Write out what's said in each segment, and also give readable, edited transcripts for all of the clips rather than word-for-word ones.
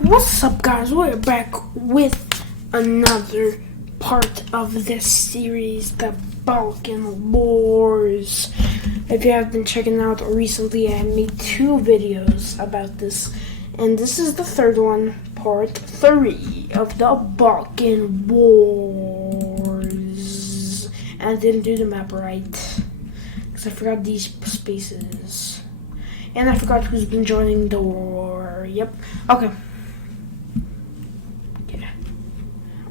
What's up, guys? We're back with another part of this series, the Balkan Wars. If you have been checking out recently, I made 2 videos about this, and this is the third one, part 3 of the Balkan Wars. And I didn't do the map right, because I forgot these spaces. And I forgot who's been joining the war. Yep. Okay.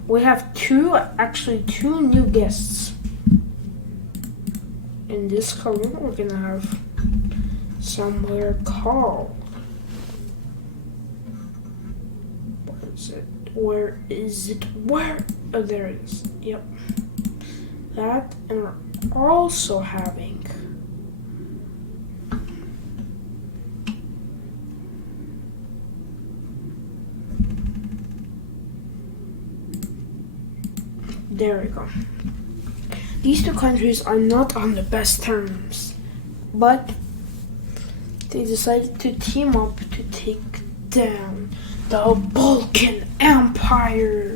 We have two new guests. In this color, we're gonna have somewhere called. Where is it? Oh, there it is. Yep. That, and we're also having. There we go. These 2 countries are not on the best terms, but they decided to team up to take down the Balkan Empire.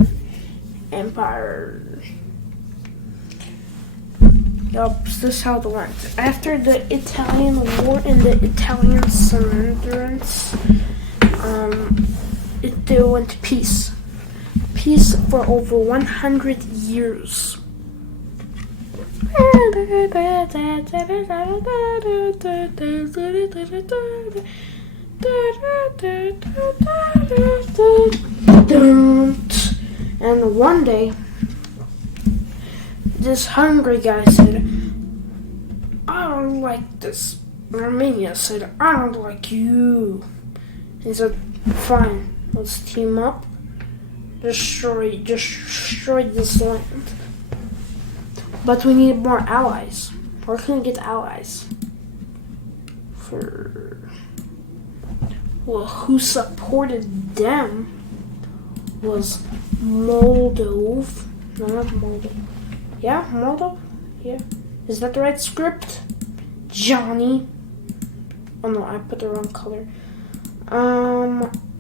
Yup, this is how it went. After the Italian War and the Italian surrenderance, they went to peace. Peace for over 100 years. And one day, this hungry guy said, "I don't like this." Romania said, "I don't like you." He said, "Fine, let's team up. Destroy this land. But we need more allies. Where can we get allies? Who supported them was Moldova. No, not Moldova. Yeah, Moldova? Yeah. Is that the right script? Johnny. Oh no, I put the wrong color.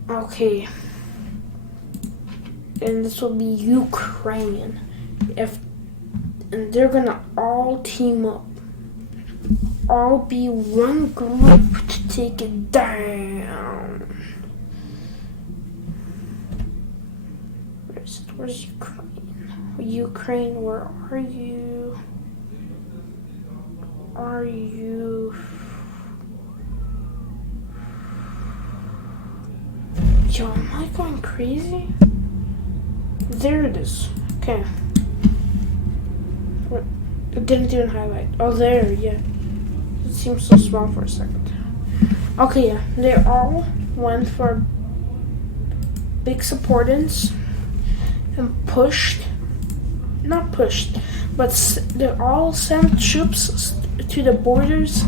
Okay. And this will be Ukraine. And they're gonna all team up. All be one group to take it down. Where's Ukraine? Ukraine, where are you? Yo, am I going crazy? There it is. Okay. What? It didn't even highlight. Oh, there, yeah. It seems so small for a second. Okay, yeah. They all went for big supportance and but they all sent troops to the borders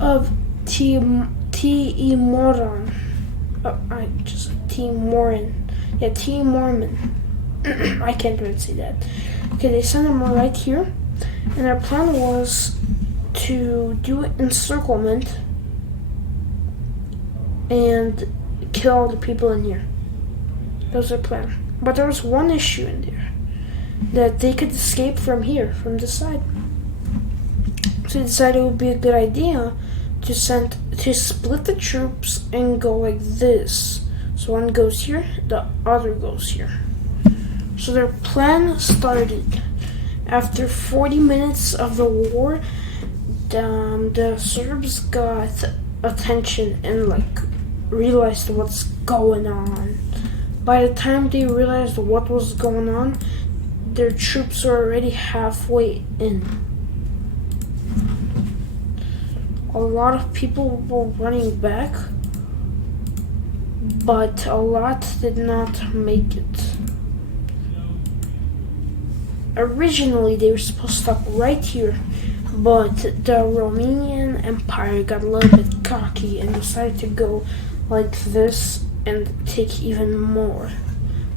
of Timoran. Timoran. Yeah, Timoran. I can't really say that. Okay, they sent them right here, and their plan was to do encirclement and kill all the people in here. That was their plan. But there was one issue in there, that they could escape from here, from this side. So they decided it would be a good idea to split the troops and go like this. So one goes here, the other goes here. So their plan started. After 40 minutes of the war, the Serbs got attention and realized what's going on. By the time they realized what was going on, their troops were already halfway in. A lot of people were running back, but a lot did not make it. Originally, they were supposed to stop right here, but the Romanian Empire got a little bit cocky and decided to go like this and take even more.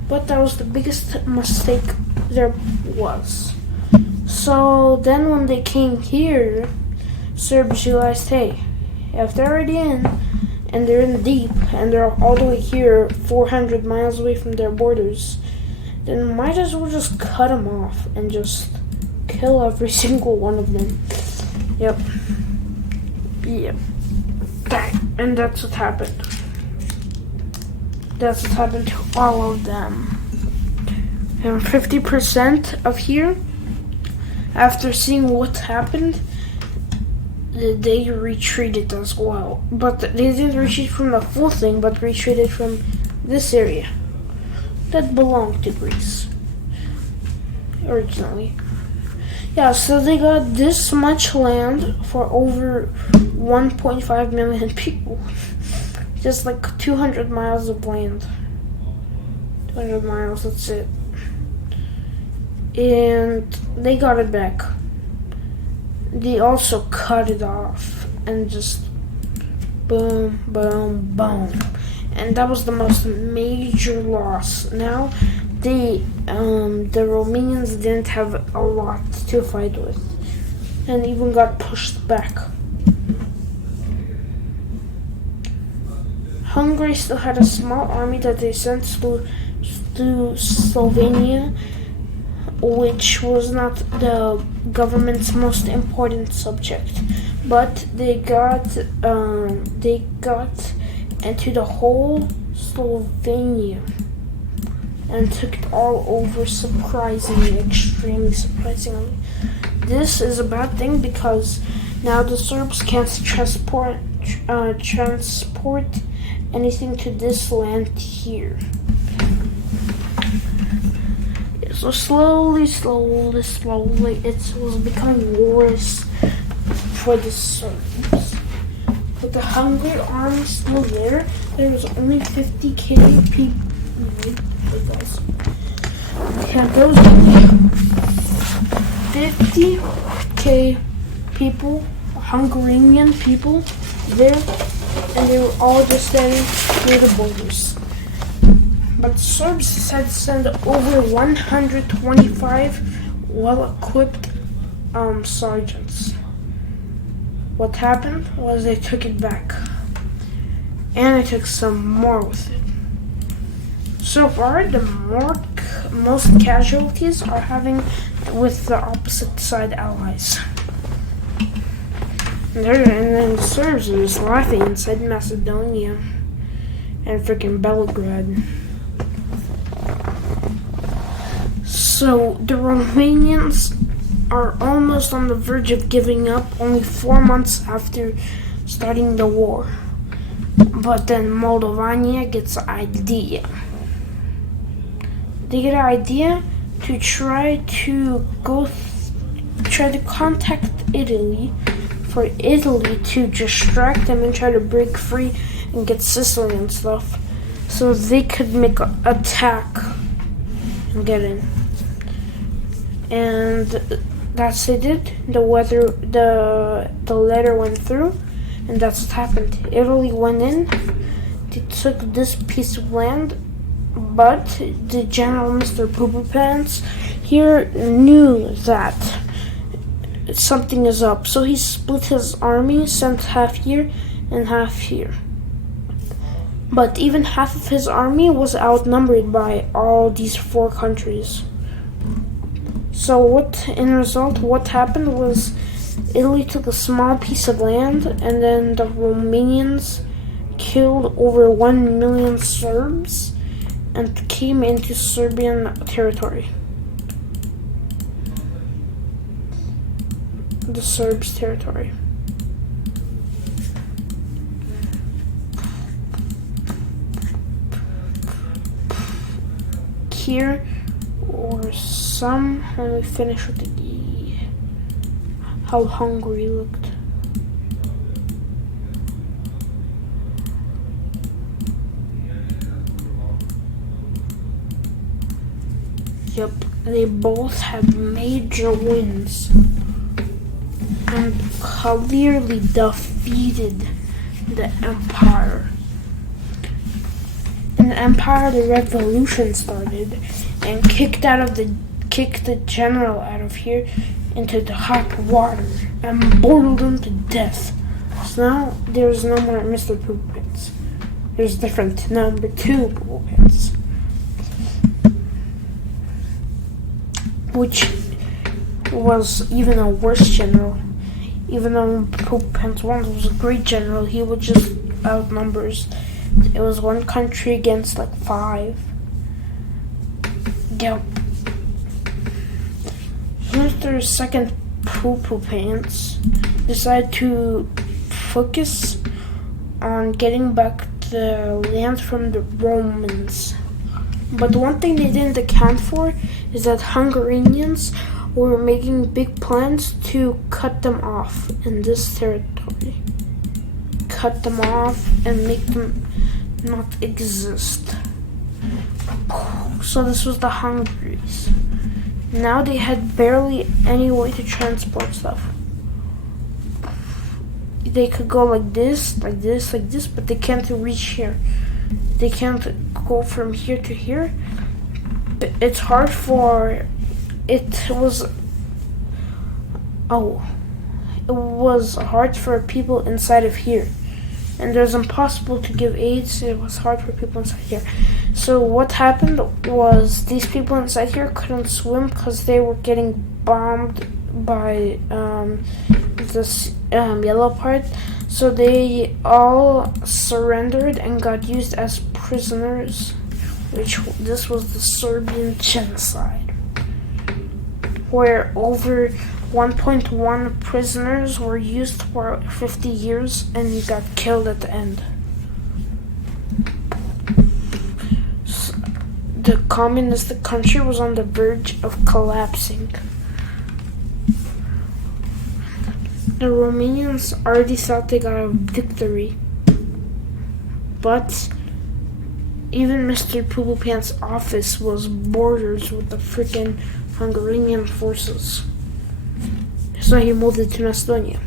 But that was the biggest mistake there was. So then when they came here, Serbs realized, hey, if they're already in and they're in deep, and they're all the way here, 400 miles away from their borders, then might as well just cut them off and just kill every single one of them. Yep. And that's what happened. That's what happened to all of them. And 50% of here, after seeing what happened, they retreated as well. But they didn't retreat from the full thing, but retreated from this area that belonged to Greece originally. Yeah, so they got this much land for over 1.5 million people. Just like 200 miles of land. 200 miles, that's it. And they got it back. They also cut it off and just boom, boom, boom. And that was the most major loss. Now, the Romanians didn't have a lot to fight with, and even got pushed back. Hungary still had a small army that they sent to Slovenia, which was not the government's most important subject, but they got into the whole Slovenia and took it all over, surprisingly, extremely surprisingly. This is a bad thing because now the Serbs can't transport anything to this land here. So slowly, it was becoming worse for the Serbs. But the Hungary army still there. There was only 50,000 people. Yeah, there was 50,000 people, Hungarian people there, and they were all just standing near the borders. But the Serbs decided to send over 125 well-equipped sergeants. What happened was they took it back, and they took some more with it. So far, the most casualties are having with the opposite side allies. And then the Serbs are just laughing inside Macedonia and freaking Belgrade. So the Romanians are almost on the verge of giving up only 4 months after starting the war. But then Moldavania gets an idea. They get an idea to try to contact Italy, for Italy to distract them and try to break free and get Sicily and stuff, so they could make an attack and get in. And that's what they did. The letter went through, and that's what happened. Italy went in, they took this piece of land, but the general, Mr. Pooper Pants, here knew that something is up, so he split his army, sent half here and half here. But even half of his army was outnumbered by all these 4 countries. So what happened was Italy took a small piece of land, and then the Romanians killed over 1 million Serbs and came into Serbian territory. The Serbs' territory. Here or some. Let me finish with how Hungary looked. Yep, they both had major wins and clearly defeated the Empire. In the Empire, the revolution started and kicked the general out of here into the hot water and boiled him to death. So now there's no more Mr. Poopy Pants. There's different number 2 Poopy Pants, which was even a worse general. Even though Poopy Pants 1 was a great general, he would just outnumbers. It was one country against like 5. Yep. Mr. Second Poopy Pants decided to focus on getting back the land from the Romans. But one thing they didn't account for is that Hungarians were making big plans to cut them off in this territory. Cut them off and make them not exist. So this was the Hungaries. Now they had barely any way to transport stuff. They could go like this, like this, like this, but they can't reach here. They can't go from here to here. It's hard for... It was hard for people inside of here. And it was impossible to give aid, so it was hard for people inside here. So what happened was these people inside here couldn't swim because they were getting bombed by this yellow part. So they all surrendered and got used as prisoners, this was the Serbian genocide, where over 1.1 prisoners were used for 50 years and got killed at the end. The communist country was on the verge of collapsing. The Romanians already thought they got a victory, but even Mr. Poopy Pants' office was borders with the freaking Hungarian forces. So he moved it to Macedonia.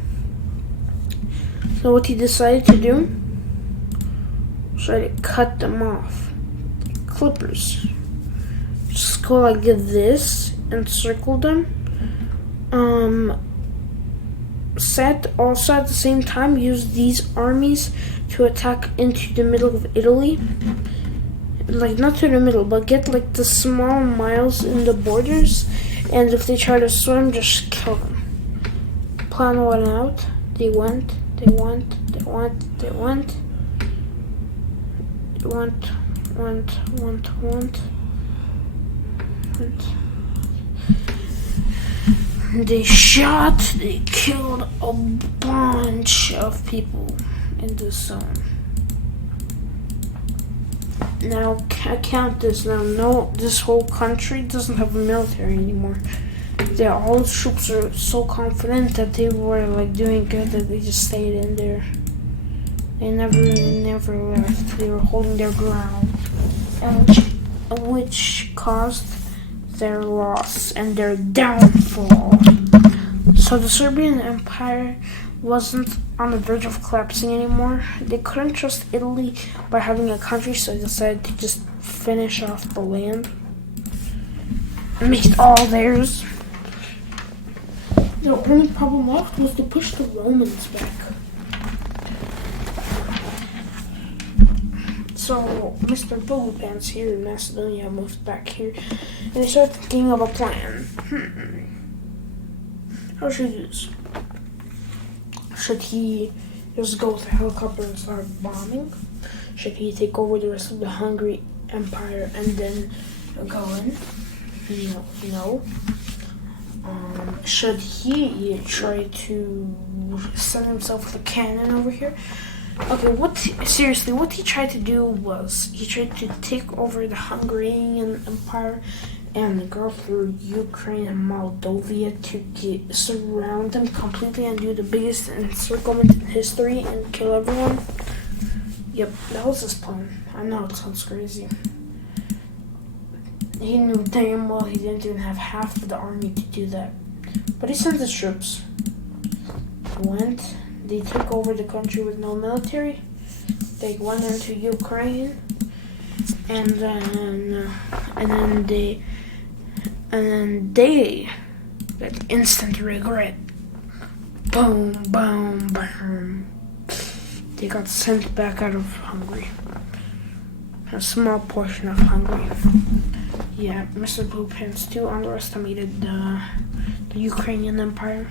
So what he decided to do, try to cut them off. Clippers. Just go like this and circle them. Also at the same time use these armies to attack into the middle of Italy. Like not to the middle, but get like the small miles in the borders, and if they try to swim, just kill them. Plan went out. They went. They shot, they killed a bunch of people in this zone. Now, count this now. No, this whole country doesn't have a military anymore. All the troops are so confident that they were like doing good that they just stayed in there. They never left. They were holding their ground, and which caused their loss and their downfall. So the Serbian Empire wasn't on the verge of collapsing anymore. They couldn't trust Italy by having a country, so they decided to just finish off the land and make it all theirs. The only problem left was to push the Romans back. So Mr. Poopy Pants here in Macedonia moved back here, and they started thinking of a plan. How should he do this? Should he just go with a helicopter and start bombing? Should he take over the rest of the Hungary Empire and then go in? No. Should he try to send himself with a cannon over here? Okay, what he tried to do was he tried to take over the Hungarian Empire and go through Ukraine and Moldova to surround them completely and do the biggest encirclement in history and kill everyone. Yep, that was his plan. I know it sounds crazy. He knew damn well he didn't even have half of the army to do that. But he sent his troops. They took over the country with no military. They went into Ukraine, and then they got instant regret. Boom, boom, boom. they got sent back out of Hungary. A small portion of Hungary. Yeah, Mr. Blue Pants too underestimated the Ukrainian Empire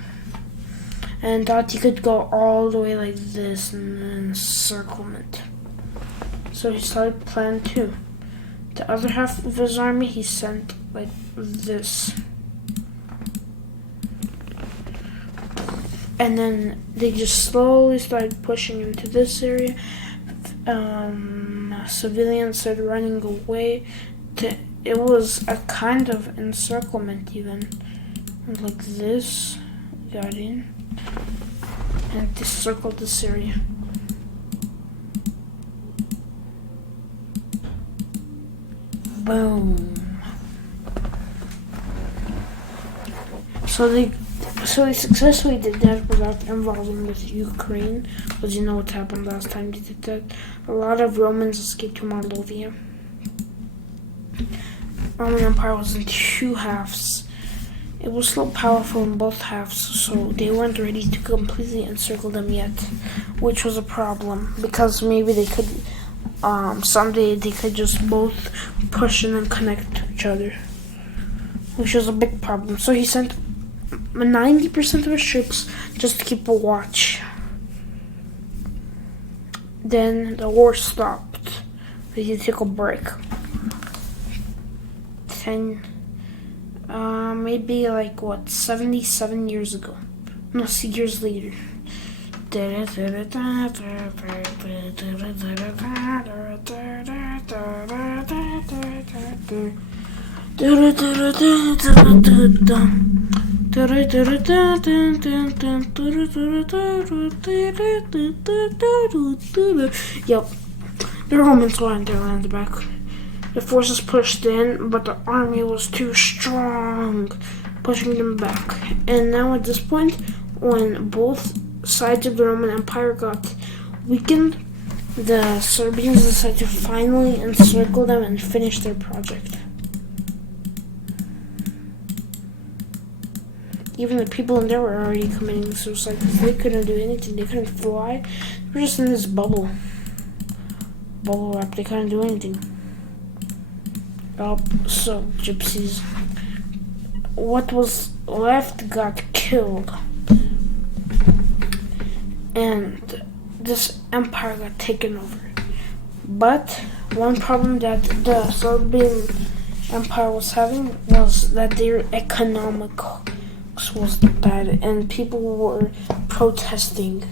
and thought he could go all the way like this and then encirclement. So he started plan 2. The other half of his army he sent like this. And then they just slowly started pushing into this area. Civilians started running away. It was a kind of encirclement even. Like this. Got in. And they circled this area. Boom. So they successfully did that without involving with Ukraine, because you know what happened last time they did that. A lot of Romans escaped to Moldavia. Roman Empire was in 2 halves. It was still powerful in both halves, so they weren't ready to completely encircle them yet, which was a problem, because maybe they could, someday they could just both push and then connect to each other, which was a big problem. So he sent 90% of his troops just to keep a watch. Then the war stopped. They took a break. Maybe like 77 years ago. No, years later. Yep, the Romans wanted their land back. The forces pushed in, but the army was too strong, pushing them back. And now at this point, when both sides of the Roman Empire got weakened, the Serbians decided to finally encircle them and finish their project. Even the people in there were already committing suicide because they couldn't do anything. They couldn't fly. They were just in this bubble wrap. They couldn't do anything. So gypsies. What was left got killed, and this empire got taken over. But one problem that the Serbian Empire was having was that their economics was bad, and people were protesting,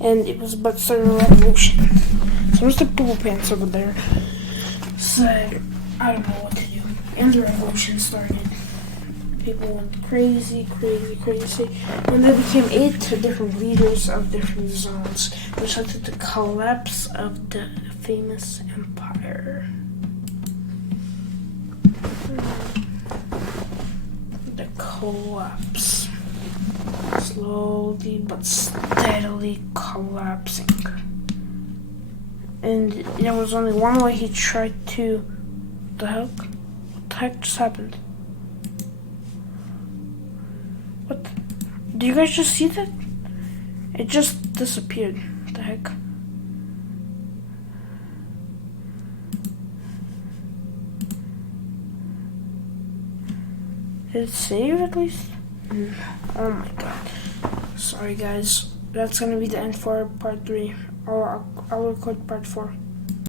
and it was about to start a revolution. So Mr. Purple Pants over there said, I don't know what to do. And the revolution started. People went crazy. And there became 8 different leaders of different zones, which led to the collapse of the famous empire. The collapse. Slowly but steadily collapsing. And there was only one way he tried to... What the heck just happened? What? Do you guys just see that? It just disappeared. What the heck? Did it save at least? Oh my god. Sorry guys. That's gonna be the end for part 3. I'll record part 4.